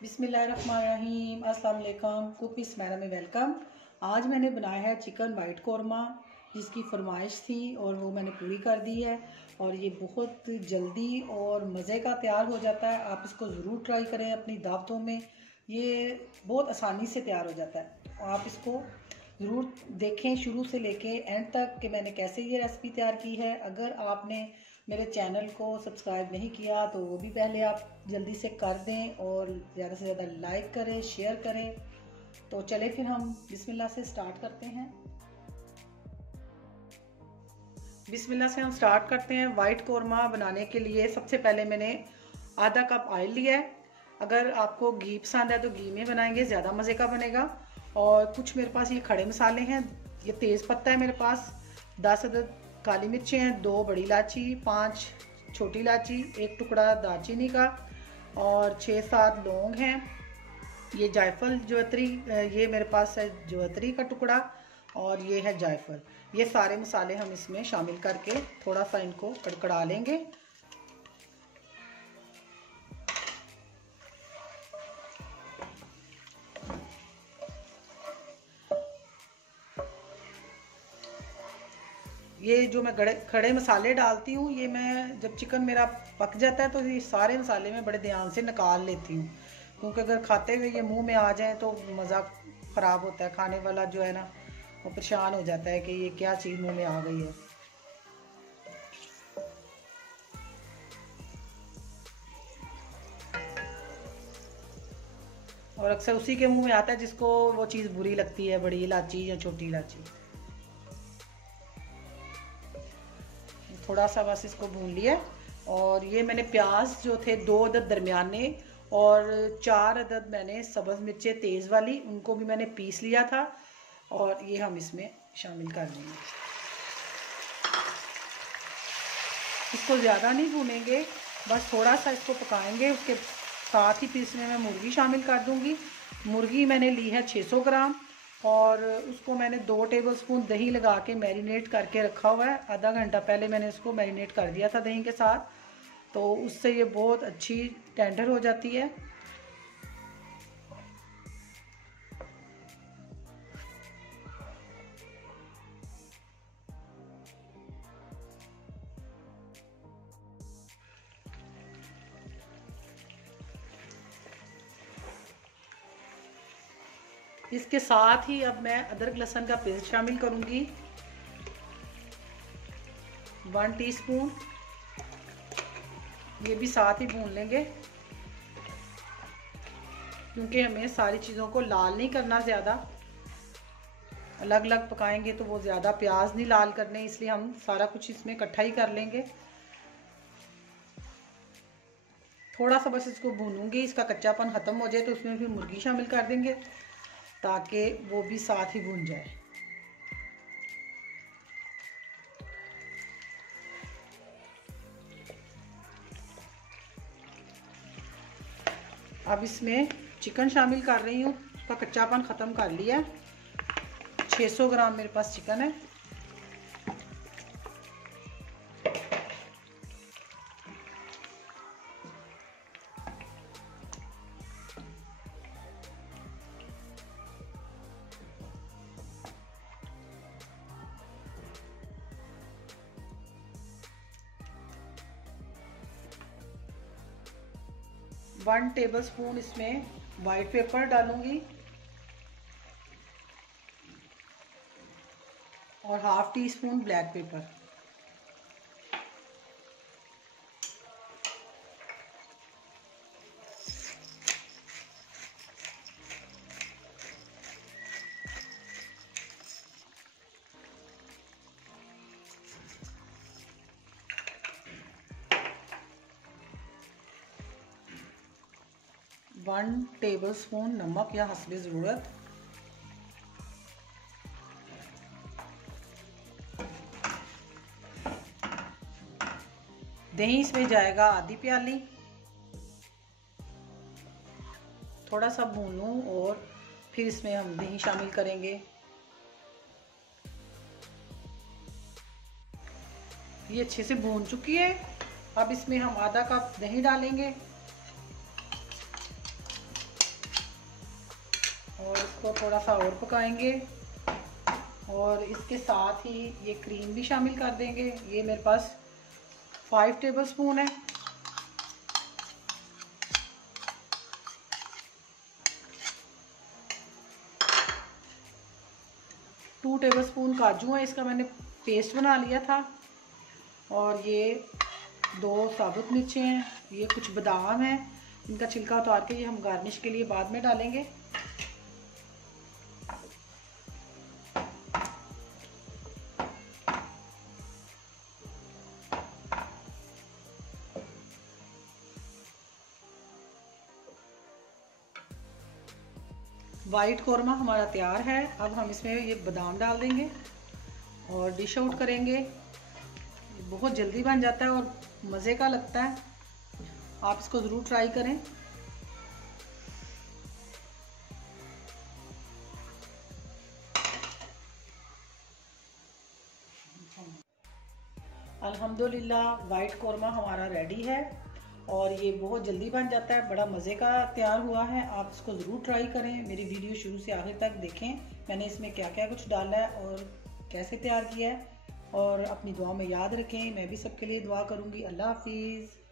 बिस्मिल्लाहिर्रहमानिर्रहीम, अस्सलाम वालेकुम। कुक विद स्मैरा में वेलकम। आज मैंने बनाया है चिकन वाइट कौरमा, जिसकी फरमाइश थी और वो मैंने पूरी कर दी है। और ये बहुत जल्दी और मज़े का तैयार हो जाता है। आप इसको ज़रूर ट्राई करें अपनी दावतों में। ये बहुत आसानी से तैयार हो जाता है। आप इसको ज़रूर देखें शुरू से लेके एंड तक कि मैंने कैसे ये रेसिपी तैयार की है। अगर आपने मेरे चैनल को सब्सक्राइब नहीं किया तो वो भी पहले आप जल्दी से कर दें और ज़्यादा से ज़्यादा लाइक करें, शेयर करें। तो चले फिर हम बिस्मिल्लाह से स्टार्ट करते हैं। बिस्मिल्लाह से हम स्टार्ट करते हैं। वाइट कौरमा बनाने के लिए सबसे पहले मैंने आधा कप ऑयल लिया है। अगर आपको घी पसंद है तो घी में बनाएंगे, ज़्यादा मज़े का बनेगा। और कुछ मेरे पास ये खड़े मसाले हैं। ये तेज़ पत्ता है मेरे पास, 10 अदद काली मिर्चें हैं, 2 बड़ी इलायची, 5 छोटी इलायची, 1 टुकड़ा दालचीनी का और 6-7 लौंग हैं। ये जायफल जवैत्री, ये मेरे पास है जवैत्री का टुकड़ा और ये है जायफल। ये सारे मसाले हम इसमें शामिल करके थोड़ा सा इनको कड़कड़ा लेंगे। ये जो मैं खड़े मसाले डालती हूँ, ये मैं जब चिकन मेरा पक जाता है तो ये सारे मसाले मैं बड़े ध्यान से निकाल लेती हूँ, क्योंकि अगर खाते हुए ये मुंह में आ जाए तो मज़ा ख़राब होता है। खाने वाला जो है ना वो परेशान हो जाता है कि ये क्या चीज़ मुंह में आ गई है। और अक्सर उसी के मुंह में आता है जिसको वो चीज़ बुरी लगती है, बड़ी इलायची या छोटी इलायची। थोड़ा सा बस इसको भून लिया। और ये मैंने प्याज जो थे 2 अदद दरमियाने और 4 अदद मैंने सब्ज़ मिर्चें तेज़ वाली, उनको भी मैंने पीस लिया था और ये हम इसमें शामिल कर देंगे। इसको ज़्यादा नहीं भूनेंगे, बस थोड़ा सा इसको पकाएंगे। उसके साथ ही फिर इसमें मैं मुर्गी शामिल कर दूंगी। मुर्गी मैंने ली है 600 ग्राम और उसको मैंने 2 टेबलस्पून दही लगा के मैरिनेट करके रखा हुआ है। आधा घंटा पहले मैंने इसको मैरिनेट कर दिया था दही के साथ, तो उससे ये बहुत अच्छी टेंडर हो जाती है। इसके साथ ही अब मैं अदरक लहसुन का पेस्ट शामिल करूंगी, 1 टीस्पून। ये भी साथ ही भून लेंगे, क्योंकि हमें सारी चीज़ों को लाल नहीं करना, ज़्यादा अलग अलग पकाएंगे तो वो ज़्यादा प्याज नहीं लाल करने, इसलिए हम सारा कुछ इसमें इकट्ठा ही कर लेंगे। थोड़ा सा बस इसको भूनूंगी, इसका कच्चापन ख़त्म हो जाए तो उसमें फिर मुर्गी शामिल कर देंगे ताकि वो भी साथ ही भून जाए। अब इसमें चिकन शामिल कर रही हूँ, उसका कच्चापन ख़त्म कर लिया। 600 ग्राम मेरे पास चिकन है। वन टेबलस्पून इसमें वाइट पेपर डालूंगी और ½ teaspoon black pepper. One tablespoon नमक या हस्बे ज़रूरत। दही इसमें जाएगा आधी प्याली। थोड़ा सा भूनूं और फिर इसमें हम दही शामिल करेंगे। ये अच्छे से भून चुकी है। अब इसमें हम आधा कप दही डालेंगे इसको थोड़ा सा और पकाएंगे और इसके साथ ही ये क्रीम भी शामिल कर देंगे। ये मेरे पास 5 टेबलस्पून है। टू टेबलस्पून काजू है, इसका मैंने पेस्ट बना लिया था। और ये 2 साबुत मिर्चें हैं, ये कुछ बादाम हैं, इनका छिलका उतार के ये हम गार्निश के लिए बाद में डालेंगे। वाइट कौरमा हमारा तैयार है। अब हम इसमें ये बादाम डाल देंगे और डिश आउट करेंगे। बहुत जल्दी बन जाता है और मज़े का लगता है, आप इसको ज़रूर ट्राई करें। अल्हम्दुलिल्लाह वाइट कौरमा हमारा रेडी है और ये बहुत जल्दी बन जाता है, बड़ा मज़े का तैयार हुआ है। आप इसको ज़रूर ट्राई करें। मेरी वीडियो शुरू से आखिर तक देखें, मैंने इसमें क्या क्या कुछ डाला है और कैसे तैयार किया है। और अपनी दुआ में याद रखें, मैं भी सबके लिए दुआ करूँगी। अल्लाह हाफिज़।